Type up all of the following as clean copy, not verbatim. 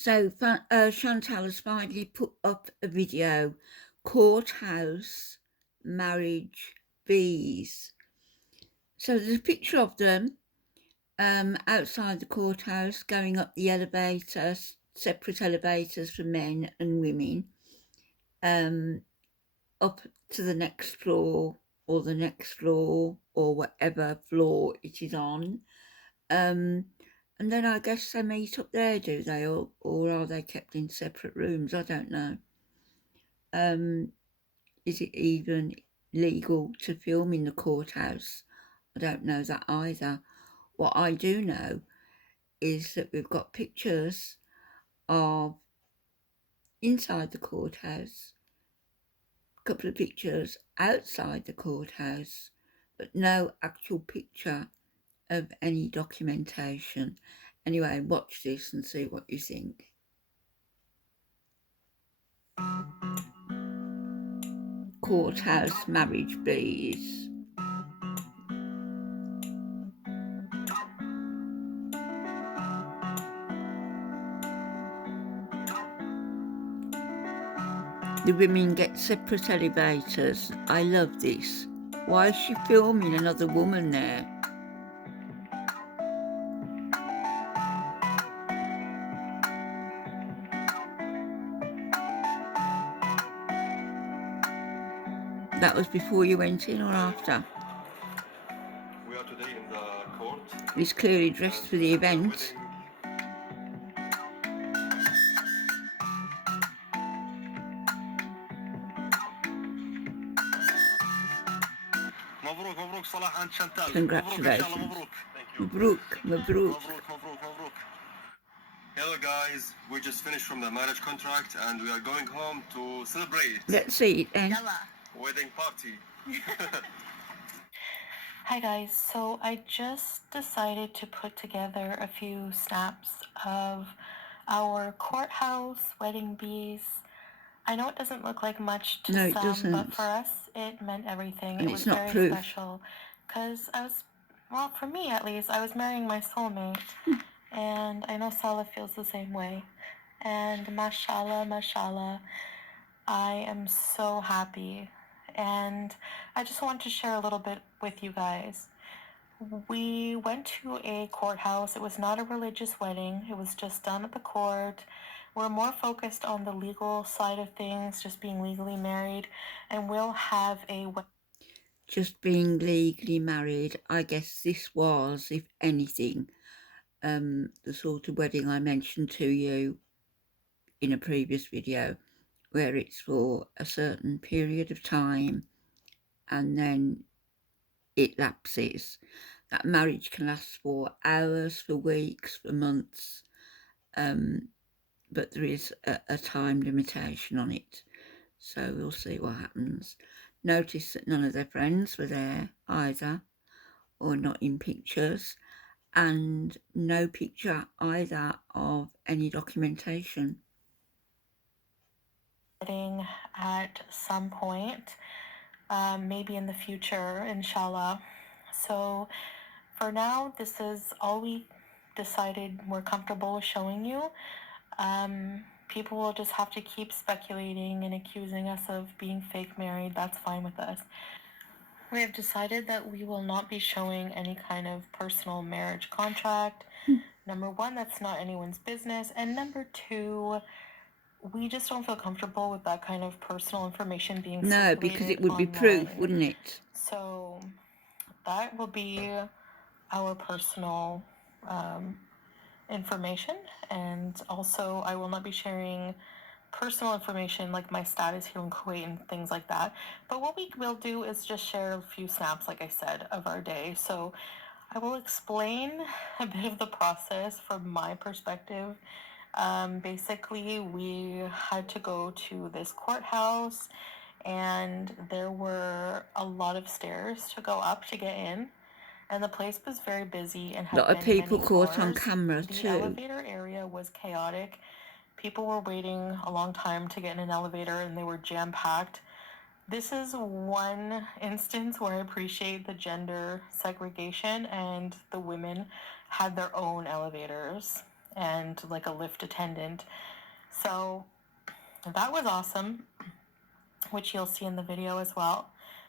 So Chantal has finally put up a video, Courthouse Marriage Bees. So there's a picture of them outside the courthouse going up the elevators, separate elevators for men and women, up to the next floor or the next floor or whatever floor it is on. And then I guess they meet up there, do they? Or are they kept in separate rooms? I don't know. Is it even legal to film in the courthouse? I don't know that either. What I do know is that we've got pictures of inside the courthouse, a couple of pictures outside the courthouse, but no actual picture of any documentation. Anyway, watch this and see what you think. Courthouse marriage bees. The women get separate elevators. I love this. Why is she filming another woman there? That was before you went in or after? We are today in the court. He's clearly dressed for the event. مبروك مبروك صلاح and Chantal. Congratulations. مبروك إن شاء الله مبروك مبروك. مبروك. مبروك. Hello guys, we just finished from the marriage contract and we are going home to celebrate. Let's see it then. Wedding party. Hi guys, so I just decided to put together a few snaps of our courthouse wedding bees. I know it doesn't look like much to No, it some, doesn't. but for us it meant everything. And it it's was not very proof. special because well, for me at least, I was marrying my soulmate, and I know Saleh feels the same way. And mashallah, I am so happy. And I just want to share a little bit with you guys. We went to a courthouse. It was not a religious wedding. It was just done at the court. We're more focused on the legal side of things, just being legally married. And we'll have just being legally married. I guess this was, if anything, the sort of wedding I mentioned to you in a previous video, where it's for a certain period of time and then it lapses. That marriage can last for hours, for weeks, for months, but there is a time limitation on it. So we'll see what happens. Notice that none of their friends were there either, or not in pictures, and no picture either of any documentation. wedding at some point, maybe in the future, inshallah. So for now, this is all we decided we're comfortable with showing you. People will just have to keep speculating and accusing us of being fake married. That's fine with us. We have decided that we will not be showing any kind of personal marriage contract. Number one, that's not anyone's business. And number two, we just don't feel comfortable with that kind of personal information being No, because it would be proof, wouldn't it? So that will be our personal information, and also I will not be sharing personal information like my status here in Kuwait and things like that. But what we will do is just share a few snaps, like I said, of our day. So I will explain a bit of the process from my perspective. Basically, we had to go to this courthouse, and there were a lot of stairs to go up to get in. And the place was very busy and had a lot of people caught on floors. camera The too. elevator area was chaotic. People were waiting a long time to get in an elevator, and they were jam-packed. This is one instance where I appreciate the gender segregation, and the women had their own elevators. and like a lift attendant. So that was awesome, which you'll see in the video as well,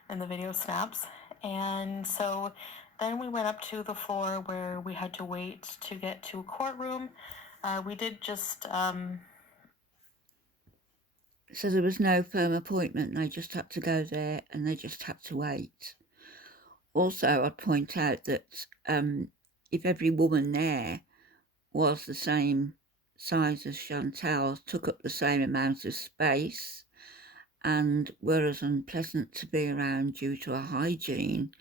in the video snaps. And so then we went up to the floor where we had to wait to get to a courtroom. We did just So there was no firm appointment, they just had to go there and they just had to wait. Also, I'd point out that if every woman there was the same size as Chantal, took up the same amount of space, and were as unpleasant to be around due to a hygiene,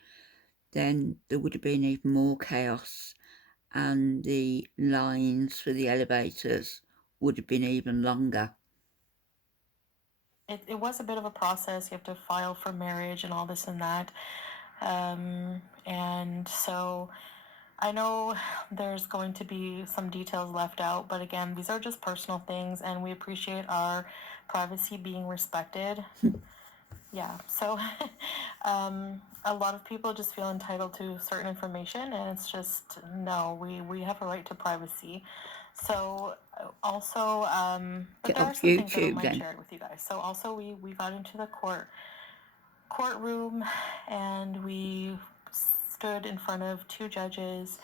then there would have been even more chaos, and the lines for the elevators would have been even longer. it was a bit of a process. You have to file for marriage and all this and that. And so I know there's going to be some details left out, but again, these are just personal things, and we appreciate our privacy being respected. Yeah, so a lot of people just feel entitled to certain information, and it's just no, we have a right to privacy. So also, but Get there are off some things I don't YouTube mind then. sharing with you guys. So also we got into the courtroom, and we stood in front of two judges,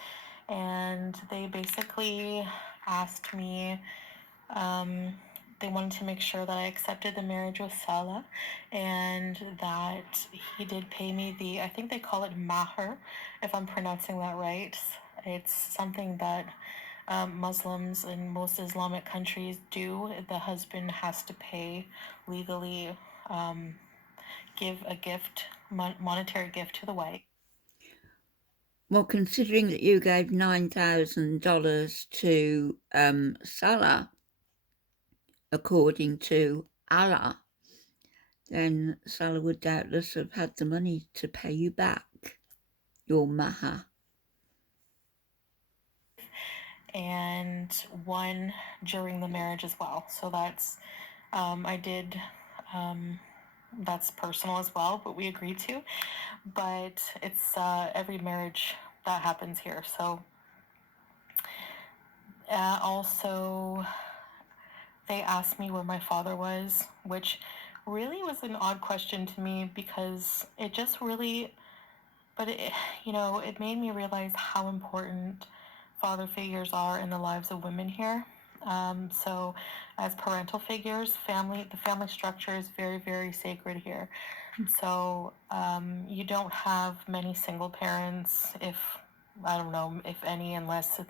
and they basically asked me, they wanted to make sure that I accepted the marriage with Saleh, and that he did pay me the, I think they call it mahr, if I'm pronouncing that right. It's something that Muslims in most Islamic countries do. The husband has to pay legally, give a gift, monetary gift to the wife. Well, considering that you gave $9,000 to Salah, according to Allah, then Salah would doubtless have had the money to pay you back your maha. And one during the marriage as well. So that's, I did, that's personal as well, but we agreed to. But it's every marriage that happens here. So also, they asked me where my father was, which really was an odd question to me, because it just really, but it, it made me realize how important father figures are in the lives of women here. So as parental figures, the family structure is very, very sacred here. So you don't have many single parents, if, I don't know, if any, unless,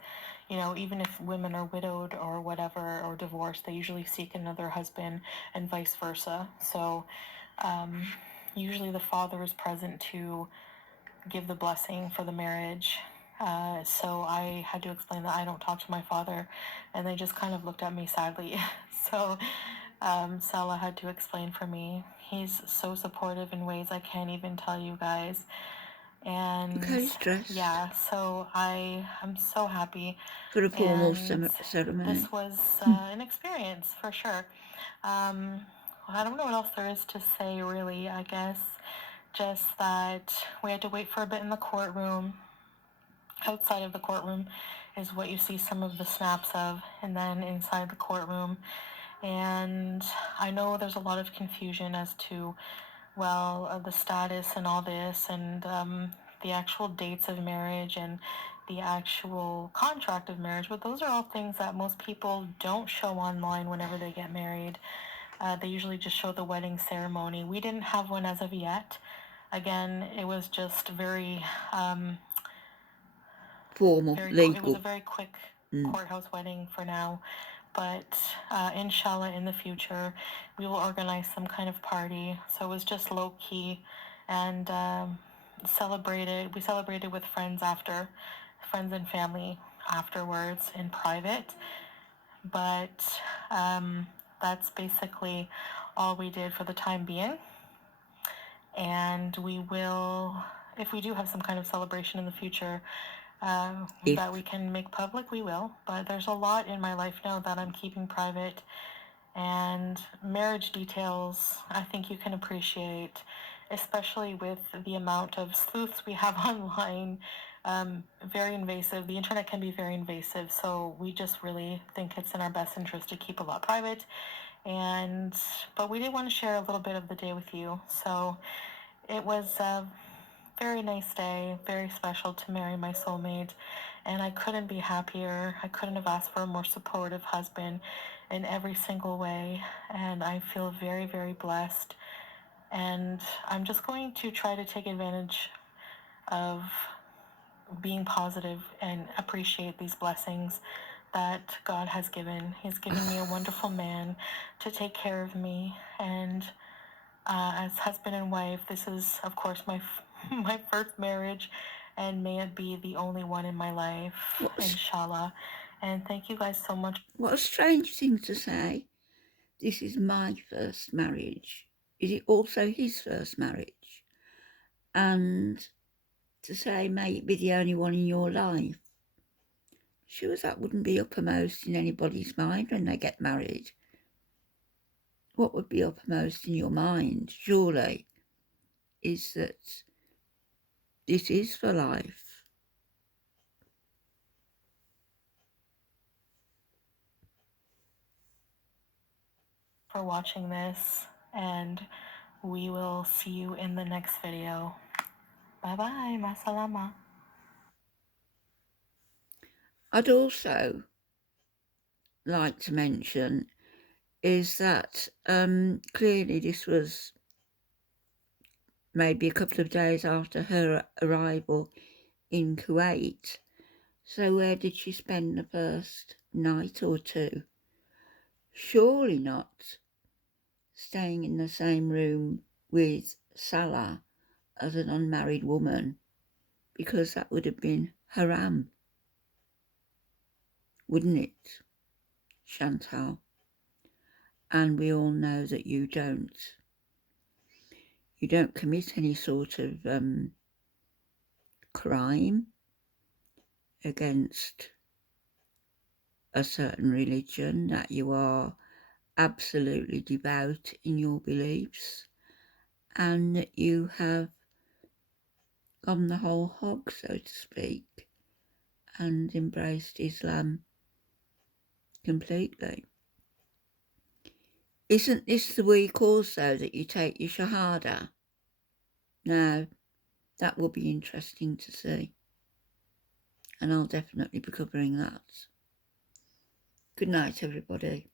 even if women are widowed or whatever, or divorced, they usually seek another husband, and vice versa. So usually the father is present to give the blessing for the marriage. So I had to explain that I don't talk to my father, and they just kind of looked at me sadly. So Saleh had to explain for me. He's so supportive in ways I can't even tell you guys. And Okay, stressed. yeah, so I'm so happy For a formal and ceremony. this was an experience for sure. I don't know what else there is to say, really. I guess just that we had to wait for a bit in the courtroom. Outside of the courtroom is what you see some of the snaps of, and then inside the courtroom. And I know there's a lot of confusion as to, well, the status and all this, and the actual dates of marriage and the actual contract of marriage, but those are all things that most people don't show online whenever they get married. They usually just show the wedding ceremony. We didn't have one as of yet. Again, it was just very formal, legal. It was a very quick courthouse wedding for now, but inshallah, in the future, we will organize some kind of party. So it was just low key, and We celebrated with friends and family afterwards in private. But that's basically all we did for the time being. And we will, if we do have some kind of celebration in the future, that we can make public, we will. But there's a lot in my life now that I'm keeping private, and marriage details I think you can appreciate, especially with the amount of sleuths we have online. very invasive. The internet can be very invasive, so we just really think it's in our best interest to keep a lot private. But we did want to share a little bit of the day with you. So it was a very nice day, very special to marry my soulmate, and I couldn't be happier. I couldn't have asked for a more supportive husband in every single way, and I feel very, very blessed. And I'm just going to try to take advantage of being positive and appreciate these blessings that God has given. He's given me a wonderful man to take care of me, and as husband and wife, this is, of course, my first marriage, and may it be the only one in my life, inshallah. And thank you guys so much. What a strange thing to say. This is my first marriage. Is it also his first marriage? And to say, may it be the only one in your life. Sure, that wouldn't be uppermost in anybody's mind when they get married. What would be uppermost in your mind, surely, is that this is for life. For watching this, and we will see you in the next video. Bye bye, masalama. I'd also like to mention is that clearly this was maybe a couple of days after her arrival in Kuwait. So where did she spend the first night or two? Surely not staying in the same room with Saleh as an unmarried woman, because that would have been haram, wouldn't it, Chantal? And we all know that you don't commit any sort of crime against a certain religion, that you are absolutely devout in your beliefs, and that you have gone the whole hog, so to speak, and embraced Islam completely. Isn't this the week also that you take your Shahada? Now, that will be interesting to see, and I'll definitely be covering that. Good night, everybody.